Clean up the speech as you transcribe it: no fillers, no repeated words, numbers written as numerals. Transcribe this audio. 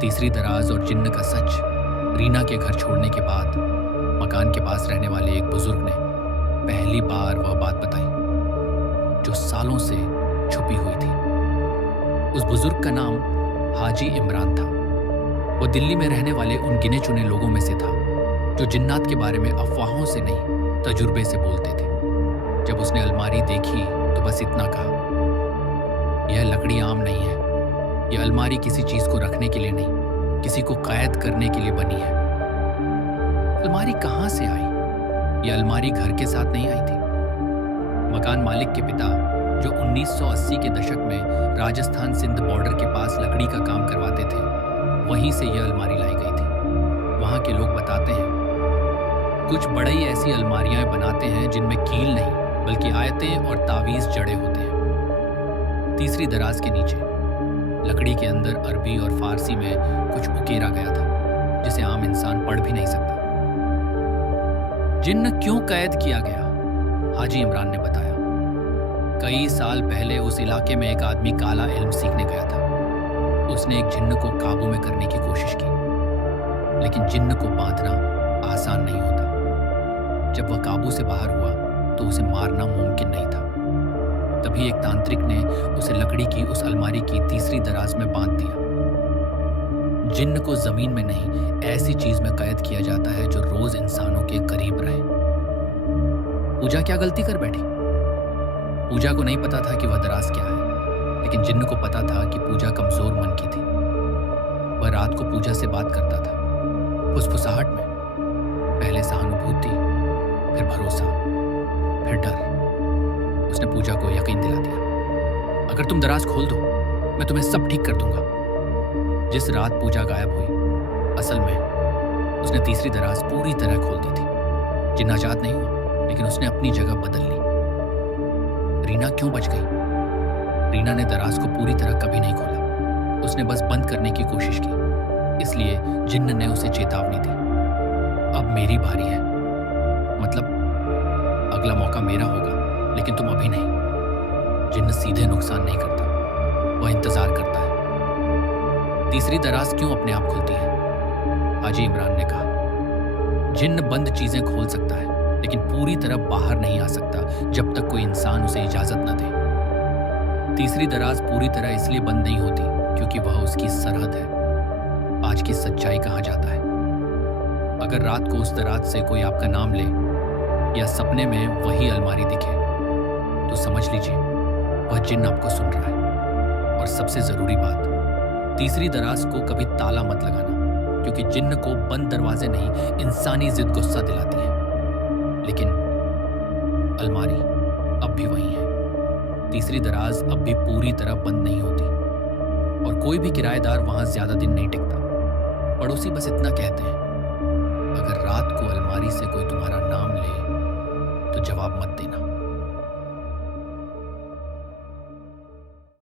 तीसरी दराज और जिन्न का सच। रीना के घर छोड़ने के बाद मकान के पास रहने वाले एक बुजुर्ग ने पहली बार वह बात बताई जो सालों से छुपी हुई थी। उस बुजुर्ग का नाम हाजी इमरान था। वो दिल्ली में रहने वाले उन गिने चुने लोगों में से था जो जिन्नात के बारे में अफवाहों से नहीं, तजुर्बे से बोलते थे। जब उसने अलमारी देखी तो बस इतना कहा, यह लकड़ी आम नहीं है। यह अलमारी किसी चीज को रखने के लिए नहीं, किसी को कैद करने के लिए बनी है। अलमारी कहां से आई? यह अलमारी घर के साथ नहीं आई थी। मकान मालिक के पिता, जो 1980 के दशक में राजस्थान सिंध बॉर्डर के पास लकड़ी का काम करवाते थे, वहीं से यह अलमारी लाई गई थी। वहां के लोग बताते हैं कुछ बड़े ही ऐसी अलमारियां बनाते हैं जिनमें कील नहीं बल्कि आयतें और तावीज जड़े होते हैं। तीसरी दराज के नीचे लकड़ी के अंदर अरबी और फारसी में कुछ उकेरा गया था जिसे आम इंसान पढ़ भी नहीं सकता। जिन्न क्यों कैद किया गया? हाजी इमरान ने बताया, कई साल पहले उस इलाके में एक आदमी काला इल्म सीखने गया था। उसने एक जिन्न को काबू में करने की कोशिश की, लेकिन जिन्न को बांधना आसान नहीं होता। जब वह काबू से बाहर हुआ तो उसे मारना मुमकिन नहीं था। तभी एक तांत्रिक ने उसे लकड़ी की उस अलमारी की तीसरी दराज में बांध दिया। जिन्न को जमीन में नहीं, ऐसी चीज में कैद किया जाता है जो रोज इंसानों के करीब रहे। पूजा क्या गलती कर बैठी? पूजा को नहीं पता था कि वह दराज क्या है, लेकिन जिन्न को पता था कि पूजा कमजोर मन की थी। वह रात को पूजा से बात करता था, फुसफुसाहट में। पहले सहानुभूति, फिर भरोसा, फिर डर। उसने पूजा को यकीन दिला दिया, अगर तुम दराज खोल दो मैं तुम्हें सब ठीक कर दूंगा। जिस रात पूजा गायब हुई, असल में उसने तीसरी दराज पूरी तरह खोल दी थी। जिन्न आजाद नहीं हुआ, लेकिन उसने अपनी जगह बदल ली। रीना क्यों बच गई? रीना ने दराज को पूरी तरह कभी नहीं खोला। उसने बस बंद करने की कोशिश की। इसलिए जिन्न ने उसे चेतावनी दी, अब मेरी बारी है। मतलब अगला मौका मेरा होगा, लेकिन तुम अभी नहीं। जिन्न सीधे नुकसान नहीं करता, वह इंतजार करता है। तीसरी दराज क्यों अपने आप खुलती है? हाजी इमरान ने कहा, जिन्न बंद चीजें खोल सकता है, लेकिन पूरी तरह बाहर नहीं आ सकता जब तक कोई इंसान उसे इजाजत न दे। तीसरी दराज पूरी तरह इसलिए बंद नहीं होती क्योंकि वह उसकी सरहद है। आज की सच्चाई कहा जाता है, अगर रात को उस दराज से कोई आपका नाम ले या सपने में वही अलमारी दिखे, तो समझ लीजिए वह जिन्न आपको सुन रहा है। और सबसे जरूरी बात, तीसरी दराज को कभी ताला मत लगाना, क्योंकि जिन्न को बंद दरवाजे नहीं, इंसानी जिद गुस्सा दिलाती है। लेकिन अलमारी अब भी वही है। तीसरी दराज अब भी पूरी तरह बंद नहीं होती, और कोई भी किराएदार वहां ज्यादा दिन नहीं टिकता। पड़ोसी बस इतना कहते हैं, अगर रात को